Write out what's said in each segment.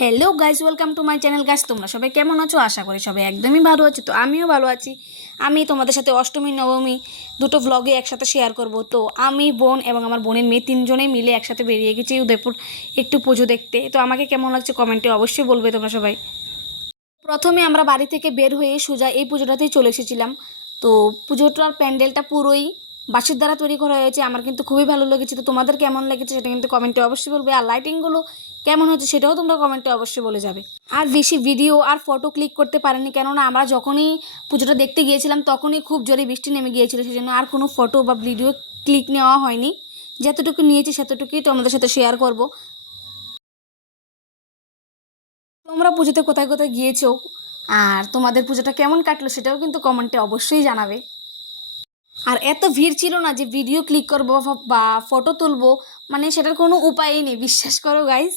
Hello guys, welcome to my channel. Guys, তোমরা সবাই কেমন আছো? আশা করি সবাই একদমই ভালো আছো। তো আমিও ভালো আছি। আমি তোমাদের সাথে অষ্টমী নবমী দুটো ভ্লগে একসাথে শেয়ার করব। তো আমি, বোন এবং আমার বোনের মেয়ে তিনজনেই মিলে একসাথে বেরিয়ে গেছি উদয়পুর একটু পুজো দেখতে। তো আমাকে কেমন লাগছে কমেন্টে অবশ্যই বলবে তোমরা সবাই। প্রথমে আমরা বাড়ি থেকে বের হয়ে সোজা এই পুজোটাতেই চলে এসেছিলাম। তো পুজোটার প্যান্ডেলটা পুরোই বাঁশের দ্বারা তৈরি করা হয়েছে। আমার কিন্তু খুবই ভালো লেগেছে। তো তোমাদের কেমন লেগেছে সেটা কিন্তু কমেন্টে অবশ্যই বলবে। আর লাইটিংগুলো কেমন হচ্ছে সেটাও তোমরা কমেন্টে অবশ্যই বলে যাবে। আর বেশি ভিডিও আর ফটো ক্লিক করতে পারিনি, কেননা আমরা যখনই পুজোটা দেখতে গিয়েছিলাম তখনই খুব জোরে বৃষ্টি নেমে গিয়েছিল, সেজন্য আর কোনো ফটো বা ভিডিও ক্লিক নেওয়া হয়নি। যতটুকু নিয়েছি সেতটুকুই তোমাদের সাথে শেয়ার করব। তোমরা পুজোতে কোথায় কোথায় গিয়েছো আর তোমাদের পুজোটা কেমন কাটলো সেটাও কিন্তু কমেন্টে অবশ্যই জানাবে। আর এত ভিড় ছিল না যে ভিডিও ক্লিক করবো বা ফটো তুলবো, মানে সেটার কোনো উপায়ই নেই, বিশ্বাস করো গাইস।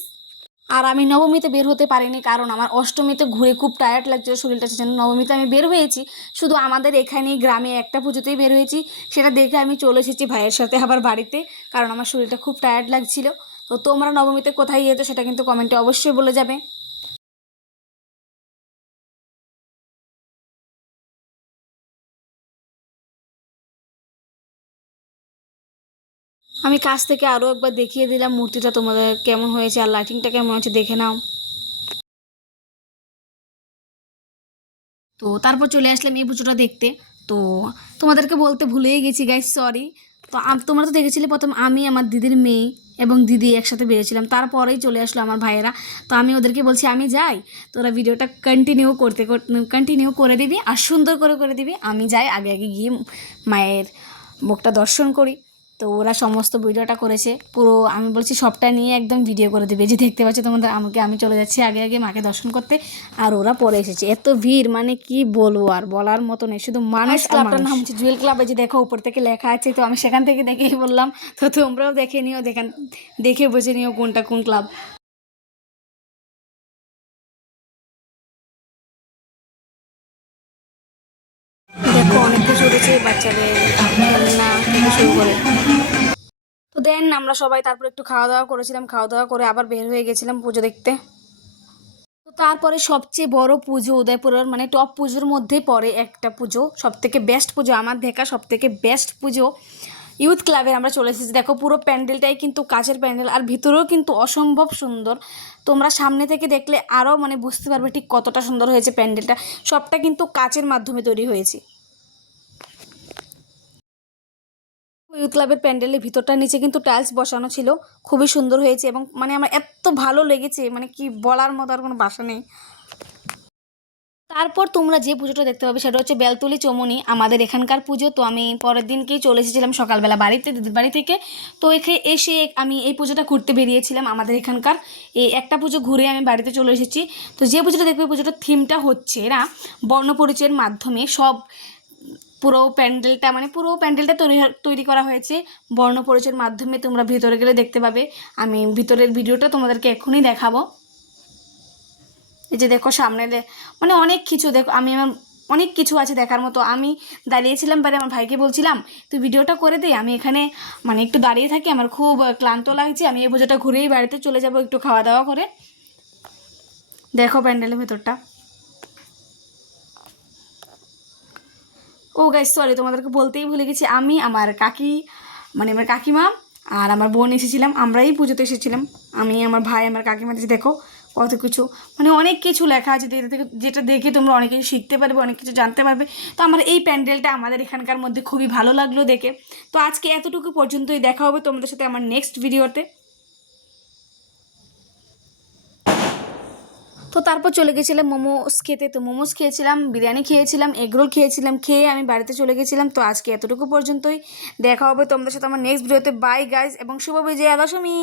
আর আমি নবমীতে বের হতে পারিনি, কারণ আমার অষ্টমীতে ঘুরে খুব টায়ার্ড লাগছিল শরীরটা, সেজন্য নবমীতে আমি বের হয়েছি। শুধু আমাদের এখানেই গ্রামে একটা পুজোতেই বের হয়েছি, সেটা দেখে আমি চলে এসেছি ভাইয়ের সাথে আবার বাড়িতে, কারণ আমার শরীরটা খুব টায়ার্ড লাগছিল। তো তোমরা নবমীতে কোথায় গিয়েছো সেটা কিন্তু কমেন্টে অবশ্যই বলে যাবে। আমি কাছ থেকে আরও একবার দেখিয়ে দিলাম মূর্তিটা তোমাদের কেমন হয়েছে আর লাইটিংটা কেমন হয়েছে দেখে নাও। তো তারপর চলে আসলাম এই পুজোটা দেখতে। তো তোমাদেরকে বলতে ভুলেই গেছি গাইস, সরি। তো তোমরা তো দেখেছিলে প্রথম আমি, আমার দিদির মেয়ে এবং দিদি একসাথে বেরিয়েছিলাম, তারপরেই চলে আসলো আমার ভাইয়েরা। তো আমি ওদেরকে বলছি আমি যাই, তোরা ভিডিওটা কন্টিনিউ করে দিবি আর সুন্দর করে করে দিবি। আমি যাই আগে আগে গিয়ে মায়ের মুখটা দর্শন করি। তো ওরা সমস্ত ভিডিওটা করেছে পুরো, আমি বলছি সবটা নিয়ে একদম ভিডিও করে দেবে। যে দেখতে পাচ্ছি তোমাদের আমাকে, আমি চলে যাচ্ছি আগে আগে মাকে দর্শন করতে, আর ওরা পরে এসেছে। এত ভিড় মানে কি বলবো, আর বলার মতো নেই, শুধু মানুষ। ক্লাবটার নাম হচ্ছে জুয়েল ক্লাব, যে দেখো উপর থেকে লেখা আছে। তো আমি সেখান থেকে দেখেই বললাম, তো তোমরাও দেখে নিও, দেখে বুঝে নিও কোনটা কোন ক্লাব। দেখো অনেক কিছু উঠেছে, বাচ্চাদের খেলনা থেকে শুরু করে। তো দেন আমরা সবাই তারপর একটু খাওয়া দাওয়া করেছিলাম, খাওয়া দাওয়া করে আবার বের হয়ে গেছিলাম পুজো দেখতে। তো তারপরে সবচেয়ে বড় পুজো উদয়পুরের, মানে টপ পুজোর মধ্যেই পড়ে একটা পুজো, সবথেকে বেস্ট পুজো, আমার দেখা সবথেকে বেস্ট পুজো ইউথ ক্লাবের আমরা চলে এসেছি। দেখো পুরো প্যান্ডেলটাই কিন্তু কাচের প্যান্ডেল, আর ভিতরেও কিন্তু অসম্ভব সুন্দর। তোমরা সামনে থেকে দেখলে আরও মানে বুঝতে পারবে ঠিক কতটা সুন্দর হয়েছে প্যান্ডেলটা। সবটা কিন্তু কাচের মাধ্যমে তৈরি হয়েছে। ইউথ ক্লাবের প্যান্ডেলের ভিতরটা নিচে কিন্তু টাইলস বসানো ছিল, খুবই সুন্দর হয়েছে এবং মানে আমার এত ভালো লেগেছে, মানে কি বলার মতো আর কোনো ভাষা নেই। তারপর তোমরা যে পুজোটা দেখতে পাবে সেটা হচ্ছে বেলতলি চমনি, আমাদের এখানকার পুজো। তো আমি পরের দিনকেই চলে এসেছিলাম সকালবেলা বাড়িতে, দিদির বাড়ি থেকে। তো এসে আমি এই পুজোটা ঘুরতে বেরিয়েছিলাম আমাদের এখানকার। এই একটা পুজো ঘুরে আমি বাড়িতে চলে এসেছি। তো যে পুজোটা দেখবে, পুজোটার থিমটা হচ্ছে না বর্ণপরিচয়ের মাধ্যমে সব, পুরো প্যান্ডেলটা তৈরি করা হয়েছে বর্ণপরিচয়ের মাধ্যমে। তোমরা ভিতরে গেলে দেখতে পাবে, আমি ভিতরের ভিডিওটা তোমাদেরকে এক্ষুনি দেখাবো। এই যে দেখো সামনে মানে অনেক কিছু দেখো, আমার অনেক কিছু আছে দেখার মতো। আমি দাঁড়িয়েছিলাম, বারে আমার ভাইকে বলছিলাম তুই ভিডিওটা করে দে, আমি এখানে মানে একটু দাঁড়িয়ে থাকি, আমার খুব ক্লান্ত লাগছে, আমি এই পুজোটা ঘুরেই বাড়িতে চলে যাব একটু খাওয়া দাওয়া করে। দেখো প্যান্ডেলের ভেতরটা। ও গাইস, সরি, তোমাদেরকে বলতেই ভুলে গেছি, আমি আমার কাকি, মানে আমার কাকিমা আর আমার বোন এসেছিলাম, আমরাই পুজোতে এসেছিলাম। আমি, আমার ভাই, আমার কাকিমা। দেখো কত কিছু, মানে অনেক কিছু লেখা আছে যেটা দেখে তোমরা অনেক কিছু শিখতে পারবে, অনেক কিছু জানতে পারবে। তো আমার এই প্যান্ডেলটা আমাদের এখানকার মধ্যে খুবই ভালো লাগলো দেখে। তো আজকে এতটুকু পর্যন্তই, দেখা হবে তোমাদের সাথে আমার নেক্সট ভিডিওতে। তো তারপর চলে গেছিলাম মোমোস খেতে। তো মোমোস খেয়েছিলাম, বিরিয়ানি খেয়েছিলাম, এগরোল খেয়েছিলাম, খেয়ে আমি বাড়িতে চলে গেছিলাম। তো আজকে এতটুকু পর্যন্তই, দেখা হবে তোমাদের সাথে আমার নেক্সট ভিডিওতে। বাই গাইজ এবং শুভ বিজয়া দশমী।